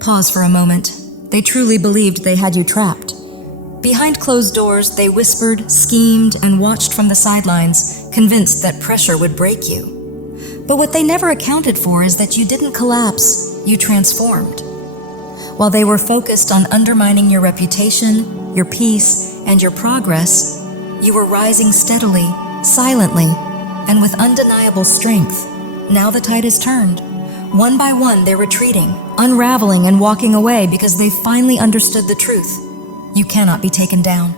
Pause for a moment. They truly believed they had you trapped. Behind closed doors, they whispered, schemed, and watched from the sidelines, convinced that pressure would break you. But what they never accounted for is that you didn't collapse, you transformed. While they were focused on undermining your reputation, your peace, and your progress, you were rising steadily, silently, and with undeniable strength. Now the tide has turned. One by one, they're retreating, unraveling, and walking away because they've finally understood the truth. You cannot be taken down.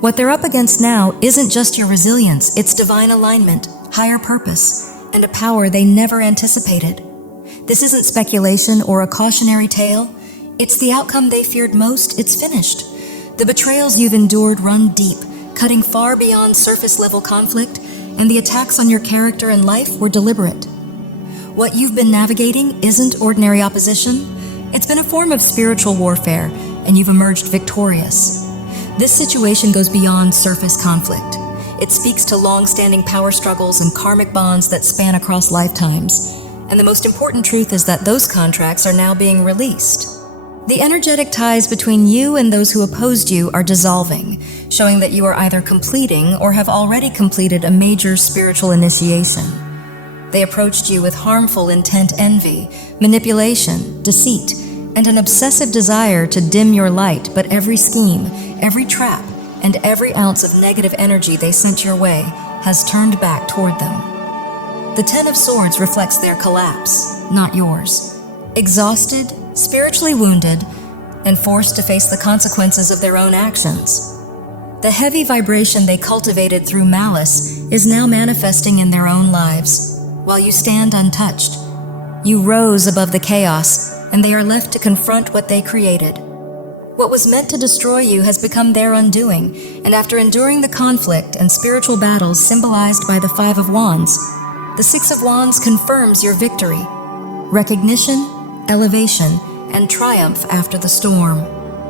What they're up against now isn't just your resilience, it's divine alignment, higher purpose, and a power they never anticipated. This isn't speculation or a cautionary tale. It's the outcome they feared most. It's finished. The betrayals you've endured run deep, cutting far beyond surface-level conflict, and the attacks on your character and life were deliberate. What you've been navigating isn't ordinary opposition. It's been a form of spiritual warfare, and you've emerged victorious. This situation goes beyond surface conflict. It speaks to long-standing power struggles and karmic bonds that span across lifetimes. And the most important truth is that those contracts are now being released. The energetic ties between you and those who opposed you are dissolving, showing that you are either completing or have already completed a major spiritual initiation. They approached you with harmful intent, envy, manipulation, deceit, and an obsessive desire to dim your light, but every scheme, every trap, and every ounce of negative energy they sent your way has turned back toward them. The Ten of Swords reflects their collapse, not yours. Exhausted, spiritually wounded, and forced to face the consequences of their own actions. The heavy vibration they cultivated through malice is now manifesting in their own lives. While you stand untouched, you rose above the chaos, and they are left to confront what they created. What was meant to destroy you has become their undoing, and after enduring the conflict and spiritual battles symbolized by the Five of Wands, the Six of Wands confirms your victory, recognition, elevation, and triumph after the storm.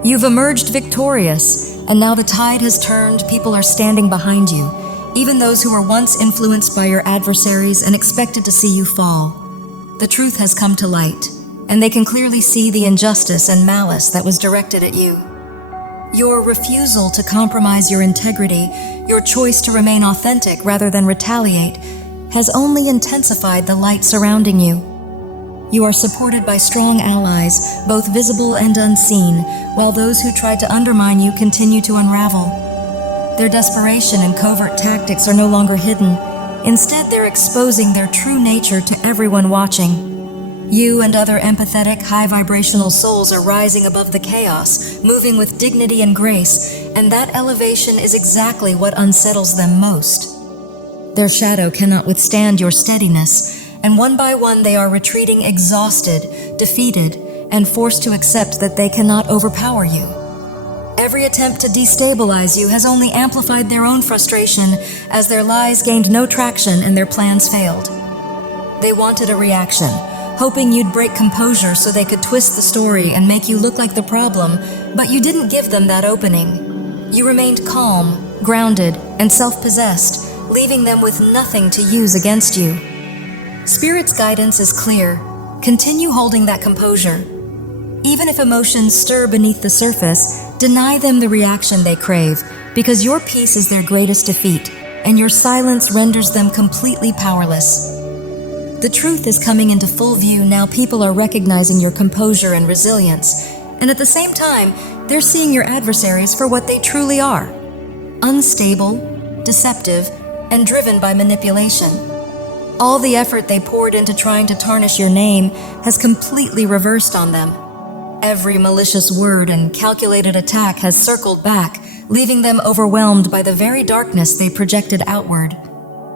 You've emerged victorious, and now the tide has turned. People are standing behind you, even those who were once influenced by your adversaries and expected to see you fall. The truth has come to light, and they can clearly see the injustice and malice that was directed at you. Your refusal to compromise your integrity, your choice to remain authentic rather than retaliate, has only intensified the light surrounding you. You are supported by strong allies, both visible and unseen, while those who tried to undermine you continue to unravel. Their desperation and covert tactics are no longer hidden. Instead, they're exposing their true nature to everyone watching. You and other empathetic, high-vibrational souls are rising above the chaos, moving with dignity and grace, and that elevation is exactly what unsettles them most. Their shadow cannot withstand your steadiness, and one by one they are retreating exhausted, defeated, and forced to accept that they cannot overpower you. Every attempt to destabilize you has only amplified their own frustration as their lies gained no traction and their plans failed. They wanted a reaction, hoping you'd break composure so they could twist the story and make you look like the problem, but you didn't give them that opening. You remained calm, grounded, and self-possessed, leaving them with nothing to use against you. Spirit's guidance is clear. Continue holding that composure. Even if emotions stir beneath the surface, deny them the reaction they crave, because your peace is their greatest defeat, and your silence renders them completely powerless. The truth is coming into full view now. People are recognizing your composure and resilience, and at the same time, they're seeing your adversaries for what they truly are: unstable, deceptive, and driven by manipulation. All the effort they poured into trying to tarnish your name has completely reversed on them. Every malicious word and calculated attack has circled back, leaving them overwhelmed by the very darkness they projected outward.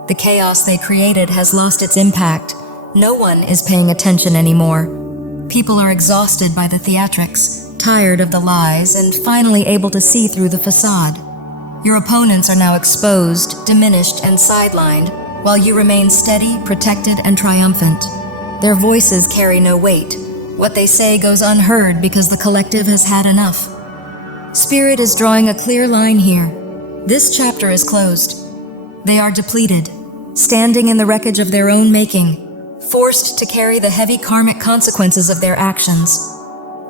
The chaos they created has lost its impact. No one is paying attention anymore. People are exhausted by the theatrics, tired of the lies, and finally able to see through the facade. Your opponents are now exposed, diminished, and sidelined, while you remain steady, protected, and triumphant. Their voices carry no weight. What they say goes unheard because the collective has had enough. Spirit is drawing a clear line here. This chapter is closed. They are depleted, standing in the wreckage of their own making, forced to carry the heavy karmic consequences of their actions.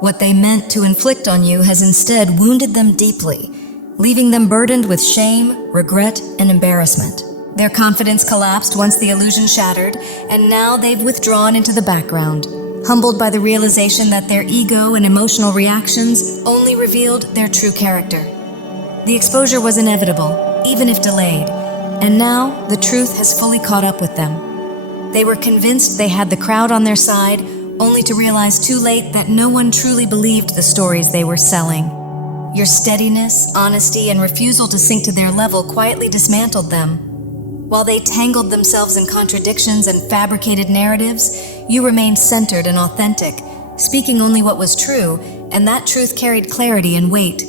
What they meant to inflict on you has instead wounded them deeply, leaving them burdened with shame, regret, and embarrassment. Their confidence collapsed once the illusion shattered, and now they've withdrawn into the background, humbled by the realization that their ego and emotional reactions only revealed their true character. The exposure was inevitable, even if delayed, and now the truth has fully caught up with them. They were convinced they had the crowd on their side, only to realize too late that no one truly believed the stories they were selling. Your steadiness, honesty, and refusal to sink to their level quietly dismantled them. While they tangled themselves in contradictions and fabricated narratives, you remained centered and authentic, speaking only what was true, and that truth carried clarity and weight.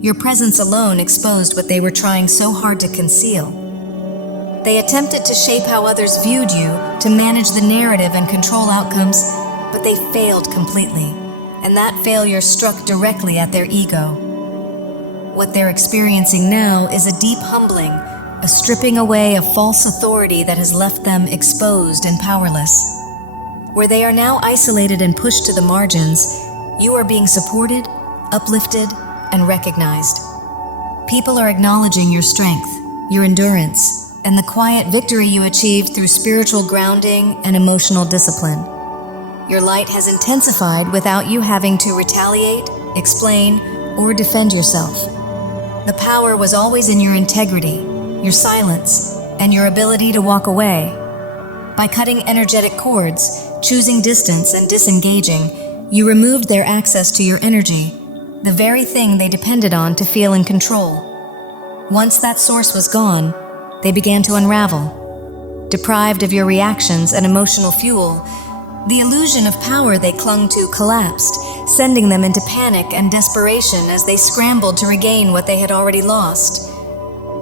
Your presence alone exposed what they were trying so hard to conceal. They attempted to shape how others viewed you, to manage the narrative and control outcomes, but they failed completely, and that failure struck directly at their ego. What they're experiencing now is a deep humbling, a stripping away of false authority that has left them exposed and powerless. Where they are now isolated and pushed to the margins, you are being supported, uplifted, and recognized. People are acknowledging your strength, your endurance, and the quiet victory you achieved through spiritual grounding and emotional discipline. Your light has intensified without you having to retaliate, explain, or defend yourself. The power was always in your integrity, your silence, and your ability to walk away. By cutting energetic cords, choosing distance, and disengaging, you removed their access to your energy, the very thing they depended on to feel in control. Once that source was gone, they began to unravel. Deprived of your reactions and emotional fuel, the illusion of power they clung to collapsed, sending them into panic and desperation as they scrambled to regain what they had already lost.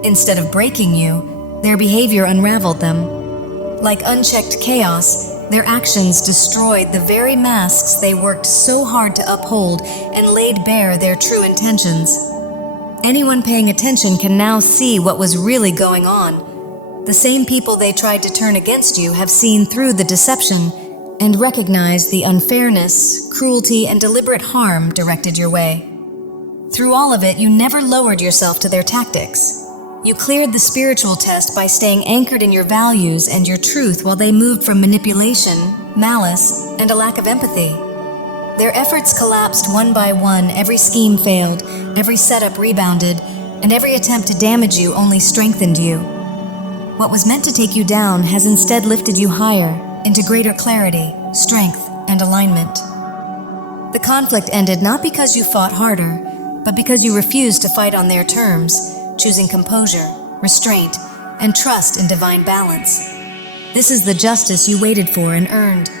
Instead of breaking you, their behavior unraveled them. Like unchecked chaos, their actions destroyed the very masks they worked so hard to uphold and laid bare their true intentions. Anyone paying attention can now see what was really going on. The same people they tried to turn against you have seen through the deception and recognized the unfairness, cruelty, and deliberate harm directed your way. Through all of it, you never lowered yourself to their tactics. You cleared the spiritual test by staying anchored in your values and your truth while they moved from manipulation, malice, and a lack of empathy. Their efforts collapsed one by one, every scheme failed, every setup rebounded, and every attempt to damage you only strengthened you. What was meant to take you down has instead lifted you higher, into greater clarity, strength, and alignment. The conflict ended not because you fought harder, but because you refused to fight on their terms, choosing composure, restraint, and trust in divine balance. This is the justice you waited for and earned.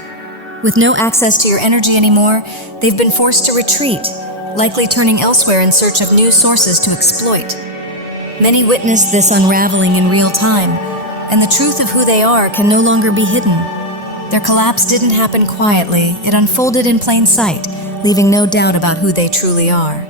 With no access to your energy anymore, they've been forced to retreat, likely turning elsewhere in search of new sources to exploit. Many witnessed this unraveling in real time, and the truth of who they are can no longer be hidden. Their collapse didn't happen quietly, it unfolded in plain sight, leaving no doubt about who they truly are.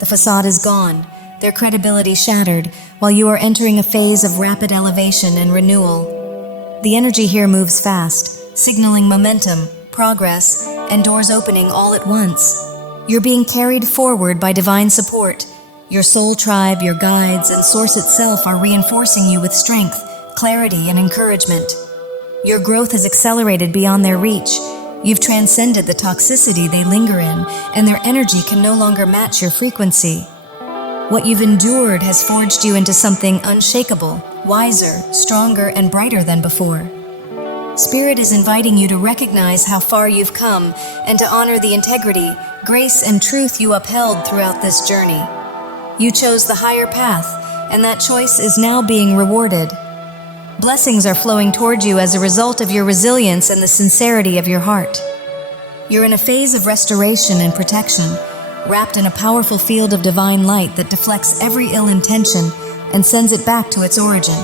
The facade is gone, their credibility shattered, while you are entering a phase of rapid elevation and renewal. The energy here moves fast, signaling momentum, progress, and doors opening all at once. You're being carried forward by divine support. Your soul tribe, your guides, and source itself are reinforcing you with strength, clarity, and encouragement. Your growth has accelerated beyond their reach. You've transcended the toxicity they linger in, and their energy can no longer match your frequency. What you've endured has forged you into something unshakable, wiser, stronger, and brighter than before. Spirit is inviting you to recognize how far you've come and to honor the integrity, grace, and truth you upheld throughout this journey. You chose the higher path, and that choice is now being rewarded. Blessings are flowing toward you as a result of your resilience and the sincerity of your heart. You're in a phase of restoration and protection, wrapped in a powerful field of divine light that deflects every ill intention and sends it back to its origin.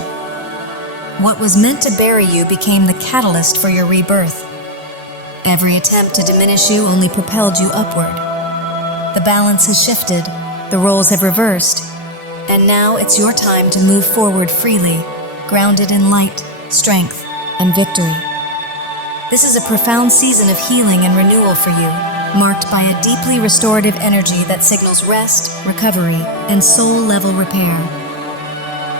What was meant to bury you became the catalyst for your rebirth. Every attempt to diminish you only propelled you upward. The balance has shifted, the roles have reversed, and now it's your time to move forward freely, grounded in light, strength, and victory. This is a profound season of healing and renewal for you, marked by a deeply restorative energy that signals rest, recovery, and soul-level repair.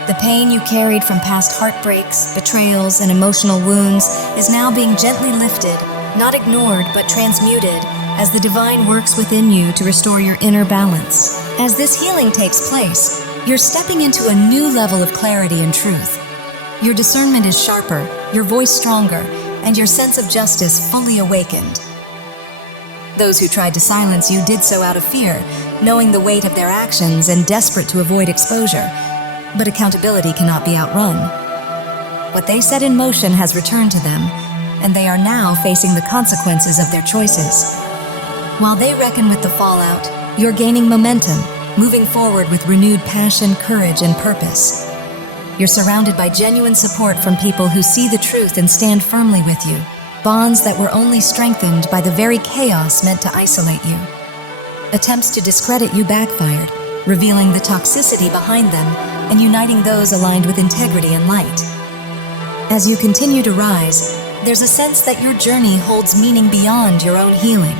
The pain you carried from past heartbreaks, betrayals, and emotional wounds is now being gently lifted, not ignored but transmuted, as the divine works within you to restore your inner balance. As this healing takes place, you're stepping into a new level of clarity and truth. Your discernment is sharper, your voice stronger, and your sense of justice fully awakened. Those who tried to silence you did so out of fear, knowing the weight of their actions and desperate to avoid exposure. But accountability cannot be outrun. What they set in motion has returned to them, and they are now facing the consequences of their choices. While they reckon with the fallout, you're gaining momentum, moving forward with renewed passion, courage, and purpose. You're surrounded by genuine support from people who see the truth and stand firmly with you, bonds that were only strengthened by the very chaos meant to isolate you. Attempts to discredit you backfired, revealing the toxicity behind them and uniting those aligned with integrity and light. As you continue to rise, there's a sense that your journey holds meaning beyond your own healing.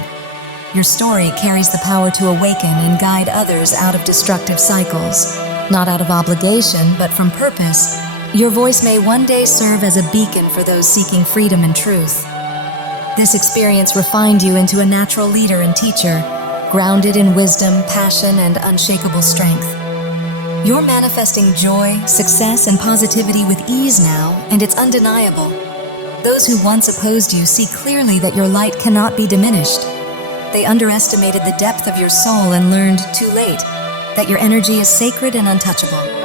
Your story carries the power to awaken and guide others out of destructive cycles. Not out of obligation, but from purpose, your voice may one day serve as a beacon for those seeking freedom and truth. This experience refined you into a natural leader and teacher, grounded in wisdom, passion, and unshakable strength. You're manifesting joy, success, and positivity with ease now, and it's undeniable. Those who once opposed you see clearly that your light cannot be diminished. They underestimated the depth of your soul and learned, too late, that your energy is sacred and untouchable.